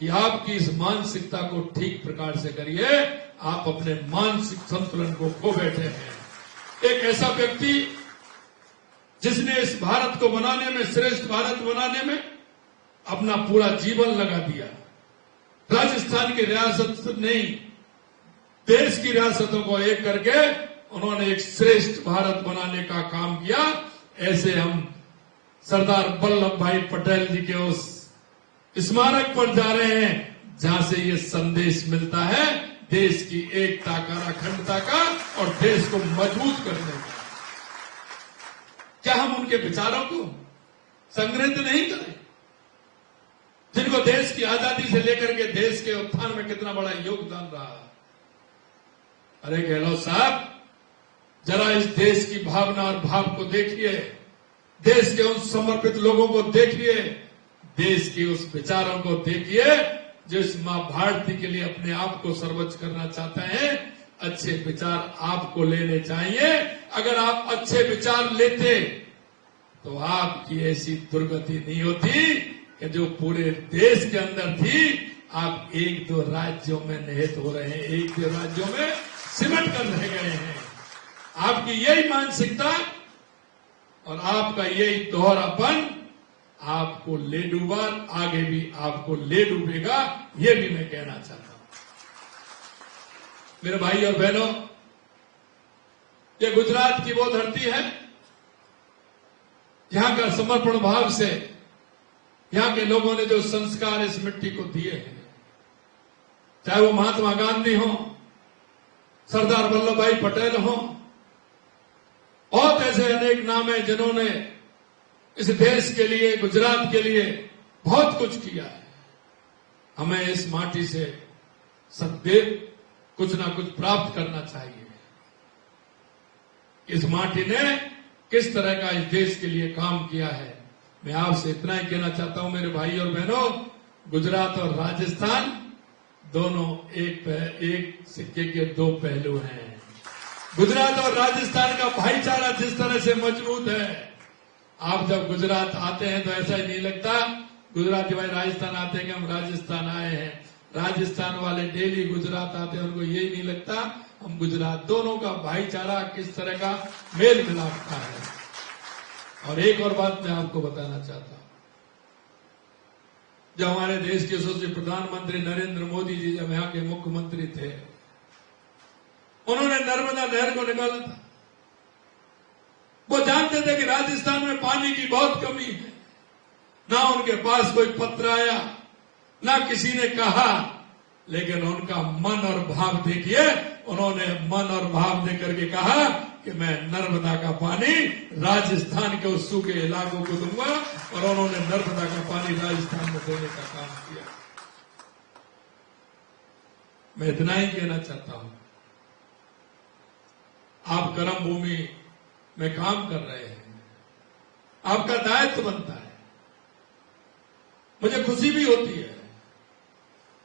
कि आपकी इस मानसिकता को ठीक प्रकार से करिए। आप अपने मानसिक संतुलन को खो बैठे हैं। एक ऐसा व्यक्ति जिसने इस भारत को बनाने में, श्रेष्ठ भारत बनाने में अपना पूरा जीवन लगा दिया। राजस्थान की रियासत नहीं, देश की रियासतों को एक करके उन्होंने एक श्रेष्ठ भारत बनाने का काम किया। ऐसे हम सरदार वल्लभ भाई पटेल जी के उस स्मारक पर जा रहे हैं जहां से ये संदेश मिलता है देश की एकता का, अखंडता का और देश को मजबूत करने का। क्या हम उनके विचारों को संग्रहित नहीं करें, जिनको देश की आजादी से लेकर के देश के उत्थान में कितना बड़ा योगदान रहा। अरे गहलोत साहब, जरा इस देश की भावना और भाव को देखिए, देश के उन समर्पित लोगों को देखिए, देश के उस विचारों को देखिए जो इस मां भारती के लिए अपने आप को सर्वोच्च करना चाहते हैं। अच्छे विचार आपको लेने चाहिए। अगर आप अच्छे विचार लेते तो आपकी ऐसी दुर्गति नहीं होती कि जो पूरे देश के अंदर थी। आप एक दो राज्यों में निहित हो रहे हैं, एक दो राज्यों में सिमट कर रह गए हैं। आपकी यही मानसिकता और आपका यही दोहरापन आपको ले डूबा, आगे भी आपको ले डूबेगा, ये भी मैं कहना चाहता हूं। मेरे भाई और बहनों, ये गुजरात की वो धरती है यहां का समर्पण भाव से यहां के लोगों ने जो संस्कार इस मिट्टी को दिए हैं, चाहे वो महात्मा गांधी हो, सरदार वल्लभ भाई पटेल हो, बहुत ऐसे अनेक नाम है जिन्होंने इस देश के लिए, गुजरात के लिए बहुत कुछ किया है। हमें इस माटी से सदैव कुछ ना कुछ प्राप्त करना चाहिए। इस माटी ने किस तरह का इस देश के लिए काम किया है, मैं आपसे इतना ही कहना चाहता हूं। मेरे भाई और बहनों, गुजरात और राजस्थान दोनों एक सिक्के के दो पहलू हैं। गुजरात और राजस्थान का भाईचारा जिस तरह से मजबूत है, आप जब गुजरात आते हैं तो ऐसा ही नहीं लगता गुजराती भाई राजस्थान आते हैं कि हम राजस्थान आए हैं। राजस्थान वाले डेली गुजरात आते हैं, उनको यही नहीं लगता हम गुजरात। दोनों का भाईचारा किस तरह का मेल मिलाप का है। और एक और बात मैं आपको बताना चाहता हूं, जब हमारे देश के यशस्वी प्रधानमंत्री नरेंद्र मोदी जी जब यहां के मुख्यमंत्री थे, उन्होंने नर्मदा नहर को निकाला था। वो जानते थे कि राजस्थान में पानी की बहुत कमी है। ना उनके पास कोई पत्र आया, ना किसी ने कहा, लेकिन उनका मन और भाव देखिए। उन्होंने मन और भाव देकर के कहा कि मैं नर्मदा का पानी राजस्थान के उस सूखे इलाकों को दूंगा, और उन्होंने नर्मदा का पानी राजस्थान में देने का काम किया। मैं इतना ही कहना चाहता हूं, आप कर्म भूमि में काम कर रहे हैं, आपका दायित्व बनता है। मुझे खुशी भी होती है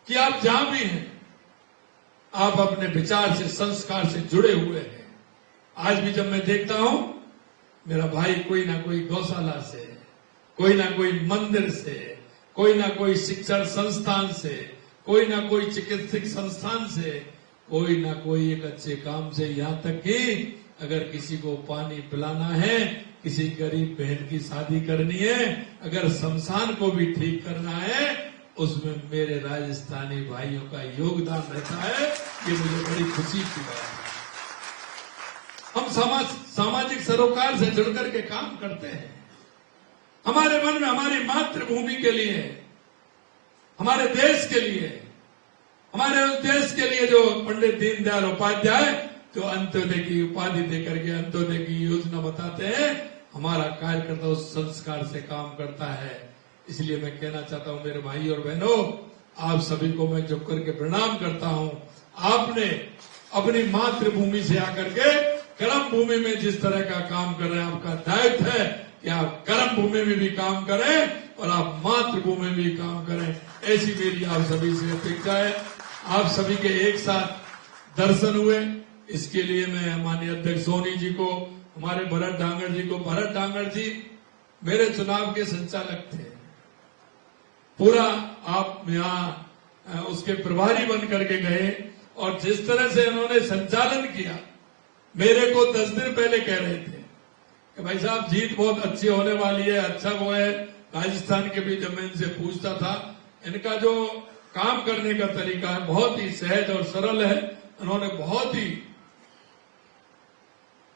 कि आप जहां भी हैं, आप अपने विचार से, संस्कार से जुड़े हुए हैं। आज भी जब मैं देखता हूं, मेरा भाई कोई ना कोई गौशाला से, कोई ना कोई मंदिर से, कोई ना कोई शिक्षण संस्थान से, कोई ना कोई चिकित्सक संस्थान से, कोई ना कोई एक अच्छे काम से, यहां तक कि अगर किसी को पानी पिलाना है, किसी गरीब बहन की शादी करनी है, अगर शमशान को भी ठीक करना है, उसमें मेरे राजस्थानी भाइयों का योगदान रहता है। ये मुझे बड़ी खुशी की बात है। हम सामाजिक सरोकार से जुड़कर के काम करते हैं। हमारे मन में हमारी मातृभूमि के लिए, हमारे देश के लिए, हमारे उस देश के लिए जो पंडित दीनदयाल उपाध्याय जो अंत्योदय की उपाधि देकर के अंत्योदय की योजना बताते हैं, हमारा कार्यकर्ता उस संस्कार से काम करता है। इसलिए मैं कहना चाहता हूं मेरे भाई और बहनों, आप सभी को मैं झुक करके प्रणाम करता हूं। आपने अपनी मातृभूमि से आकर के कर्म भूमि में जिस तरह का काम कर रहे हैं, आपका दायित्व है कि आप कर्म भूमि में भी काम करें और आप मातृभूमि में भी काम करें। ऐसी मेरी आप सभी से अपेक्षा है। आप सभी के एक साथ दर्शन हुए, इसके लिए मैं माननीय अध्यक्ष सोनी जी को, हमारे भरत डांगड़ जी को, भरत डांगड़ जी मेरे चुनाव के संचालक थे। पूरा आप यहाँ उसके प्रभारी बन करके गए और जिस तरह से उन्होंने संचालन किया, मेरे को 10 दिन पहले कह रहे थे कि भाई साहब जीत बहुत अच्छी होने वाली है, अच्छा वो है। राजस्थान के भी जब मैं इनसे पूछता था, इनका जो काम करने का तरीका है बहुत ही सहज और सरल है। उन्होंने बहुत ही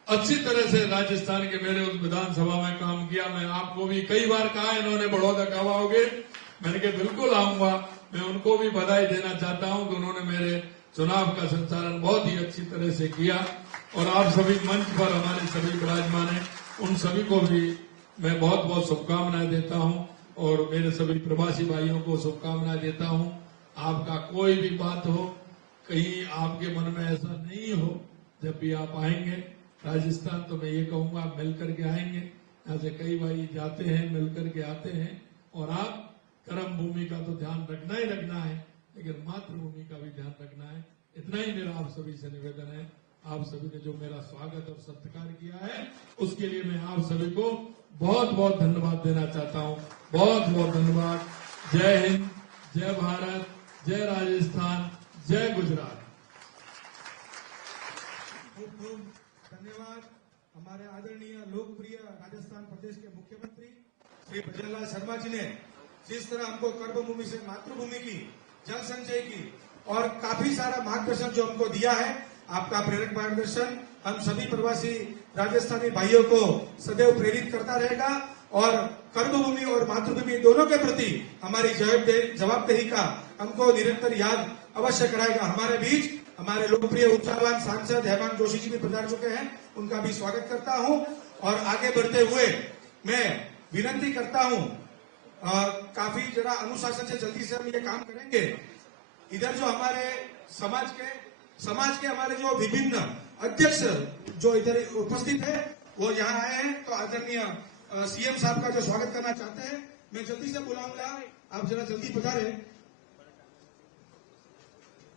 अच्छी तरह से राजस्थान के मेरे उस विधानसभा में काम किया। मैं आपको भी कई बार कहा, इन्होंने बड़ौदा कब आओगे, मैंने कहा बिल्कुल आऊंगा। मैं उनको भी बधाई देना चाहता हूं कि उन्होंने मेरे चुनाव का संचालन बहुत ही अच्छी तरह से किया। और आप सभी मंच पर हमारे सभी विराजमान हैं, उन सभी को भी मैं बहुत बहुत शुभकामनाएं देता हूं और मेरे सभी प्रवासी भाइयों को शुभकामनाएं देता हूं। आपका कोई भी बात हो, कहीं आपके मन में ऐसा नहीं हो, जब भी आप आएंगे राजस्थान तो मैं ये कहूंगा आप मिलकर के आएंगे। यहाँ से कई भाई जाते हैं, मिलकर के आते हैं। और आप कर्म भूमि का तो ध्यान रखना ही रखना है, लेकिन मातृभूमि का भी ध्यान रखना है। इतना ही मेरा आप सभी से निवेदन है। आप सभी ने जो मेरा स्वागत और सत्कार किया है, उसके लिए मैं आप सभी को बहुत बहुत धन्यवाद देना चाहता हूँ। बहुत बहुत धन्यवाद। जय हिंद, जय भारत, जय राजस्थान, जय गुजरात। धन्यवाद। हमारे आदरणीय लोकप्रिय राजस्थान प्रदेश के मुख्यमंत्री श्री भजनलाल शर्मा जी ने जिस तरह हमको कर्मभूमि से मातृभूमि की, जल संचय की और काफी सारा मार्गदर्शन जो हमको दिया है, आपका प्रेरक मार्गदर्शन हम सभी प्रवासी राजस्थानी भाइयों को सदैव प्रेरित करता रहेगा और कर्मभूमि और मातृभूमि दोनों के प्रति हमारी जवाबदेही का हमको निरंतर याद अवश्य कराएगा। हमारे बीच हमारे लोकप्रिय ऊर्जावान सांसद हेमंत जोशी जी भी पधार चुके हैं, उनका भी स्वागत करता हूं। और आगे बढ़ते हुए मैं विनती करता हूं, काफी जरा अनुशासन से जल्दी से हम ये काम करेंगे। इधर जो हमारे समाज के हमारे जो विभिन्न अध्यक्ष जो इधर उपस्थित है वो यहाँ आए हैं, तो आदरणीय सीएम साहब का जो स्वागत करना चाहते हैं, मैं जल्दी से बुलाऊंगा, आप जरा जल्दी पधारे।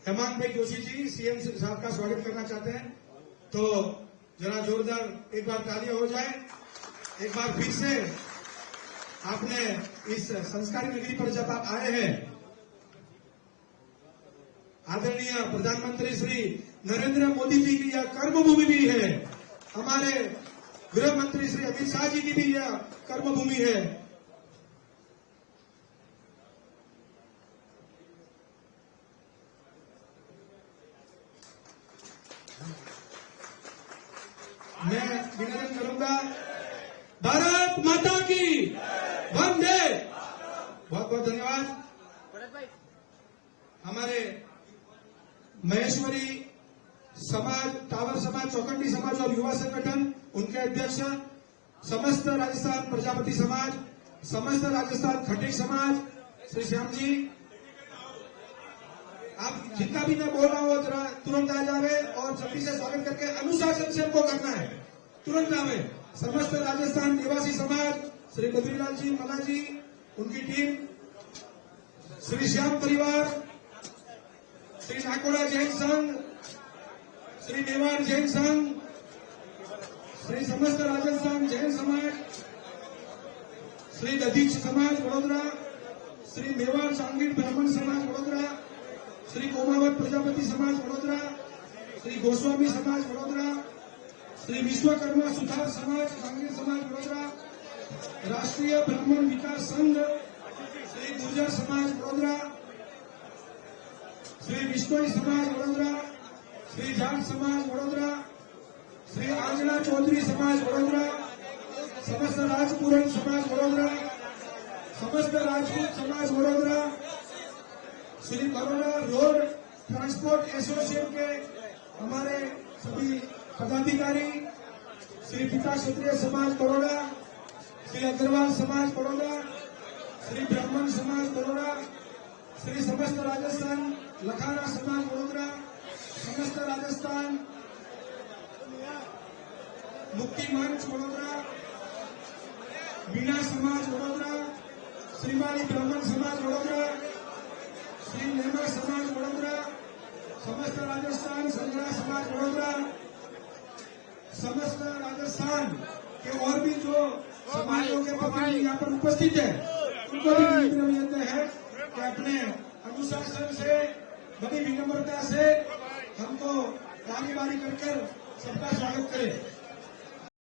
हेमंत भाई जोशी जी सीएम साहब का स्वागत करना चाहते हैं, तो जरा जोरदार एक बार तालियां हो जाए। एक बार फिर से आपने इस संस्कारी नगरी पर जब आप आए हैं, आदरणीय प्रधानमंत्री श्री नरेंद्र मोदी जी की यह कर्मभूमि भी है, हमारे गृह मंत्री श्री अमित शाह जी की भी यह कर्मभूमि है। मैं विनम्र करूंगा, भारत माता की वंदे। बहुत बहुत धन्यवाद। हमारे महेश्वरी समाज, टावर समाज, चौखंडी समाज और युवा संगठन, उनके अध्यक्ष, समस्त राजस्थान प्रजापति समाज, समस्त राजस्थान खटीक समाज, श्री श्याम जी, आप जितना भी मैं बोल रहा हूँ जरा तुरंत आ जावे और जल्दी से स्वागत करके अनुशासन से हमको करना है, तुरंत आवे। समस्त राजस्थान निवासी समाज, श्री बद्रीलाल जी, मला जी, उनकी टीम, श्री श्याम परिवार, श्री नाकोड़ा जैन संघ, श्री मेवाड़ जैन संघ, श्री समस्त राजस्थान जैन समाज, श्री दधीच समाज वडोदरा, श्री मेवाड़ सांगीण ब्राह्मण समाज वडोदरा, श्री कोमावत प्रजापति समाज वडोदरा, श्री गोस्वामी समाज वडोदरा, श्री विश्वकर्मा सुधार समाज सांगीण समाज वडोदरा, राष्ट्रीय ब्राह्मण विकास संघ, श्री गुर्जर समाज वडोदरा, श्री विश्नोई समाज वडोदरा, श्री जाट समाज वडोदरा, श्री आंजना चौधरी समाज वडोदरा, समस्त राजपुरन समाज वडोदरा, समस्त राजपूत समाज Vadodara, Shri Baroda road transport association के हमारे सभी पदाधिकारी, श्री पिता क्षत्रिय समाज बड़ौदा, श्री अग्रवाल समाज बड़ौदा, श्री ब्राह्मण समाज बड़ौदा, श्री समस्त राजस्थान लखाना समाज वडोदरा, समस्त राजस्थान मुक्ति मंच वडोदरा, मीना समाज वडोदरा, श्रीमाली ब्राह्मण समाज वडोदरा, श्री नेमा समाज वडोदरा, समस्त राजस्थान संग्रह समाज वडोदरा, समस्त राजस्थान के और भी जो समाजों के प्रतिनिधि यहाँ पर उपस्थित है, उनको भी विनम्र है कि अपने अनुशासन से, बड़ी विनम्रता से हमको ताली बारी कर सबका स्वागत करें।